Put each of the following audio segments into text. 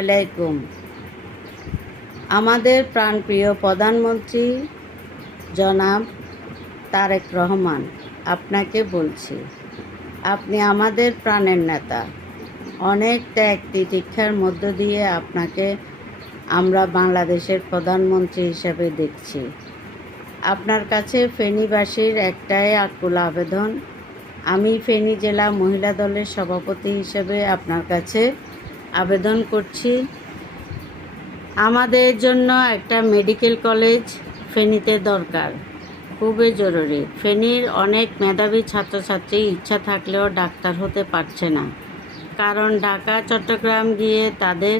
আলাইকুম। আমাদের প্রাণপ্রিয় প্রধানমন্ত্রী জনাব তারেক রহমান আপনাকে বলছি, আপনি আমাদের প্রাণের নেতা। অনেক ত্যাগ তিতিক্ষার মধ্য দিয়ে আপনাকে আমরা বাংলাদেশের প্রধানমন্ত্রী হিসেবে দেখছি। আপনার কাছে ফেনীবাসীর একটাই আকুল আবেদন, আমি ফেনী জেলা মহিলা দলের সভাপতি হিসেবে আপনার কাছে আবেদন করছি, আমাদের জন্য একটা মেডিকেল কলেজ ফেনীতে দরকার, খুবই জরুরি। ফেনীর অনেক মেধাবী ছাত্রছাত্রী ইচ্ছা থাকলেও ডাক্তার হতে পারছে না, কারণ ঢাকা চট্টগ্রাম গিয়ে তাদের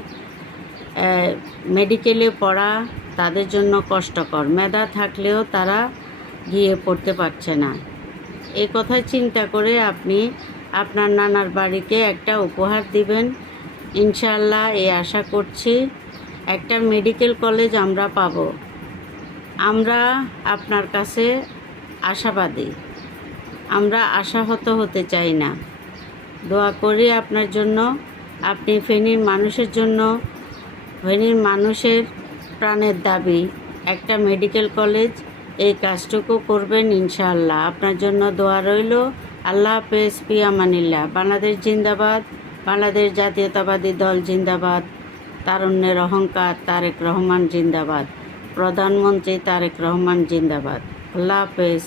মেডিকেলে পড়া তাদের জন্য কষ্টকর। মেধা থাকলেও তারা গিয়ে পড়তে পারছে না। এই কথা চিন্তা করে আপনি আপনার নানার বাড়িকে একটা উপহার দিবেন। ইনশাআল্লাহ এই আশা করছি একটা মেডিকেল কলেজ আমরা পাব। আমরা আপনার কাছে আশাবাদী, আমরা আশাহত হতে চাই না। দোয়া করি আপনার জন্য, আপনি ফেনীর মানুষের জন্য, ফেনীর মানুষের প্রাণের দাবি একটা মেডিকেল কলেজ, এই কাজটুকু করবেন ইনশাআল্লাহ। আপনার জন্য দোয়া রইল। আল্লাহ হাফেজ, ফি আমানিল্লাহ। বাংলাদেশ জিন্দাবাদ, বাংলাদেশ জাতীয়তাবাদী দল জিন্দাবাদ, তারুণ্যের অহংকার তারেক রহমান জিন্দাবাদ, প্রধানমন্ত্রী তারেক রহমান জিন্দাবাদ। আল্লাহ হাফেজ।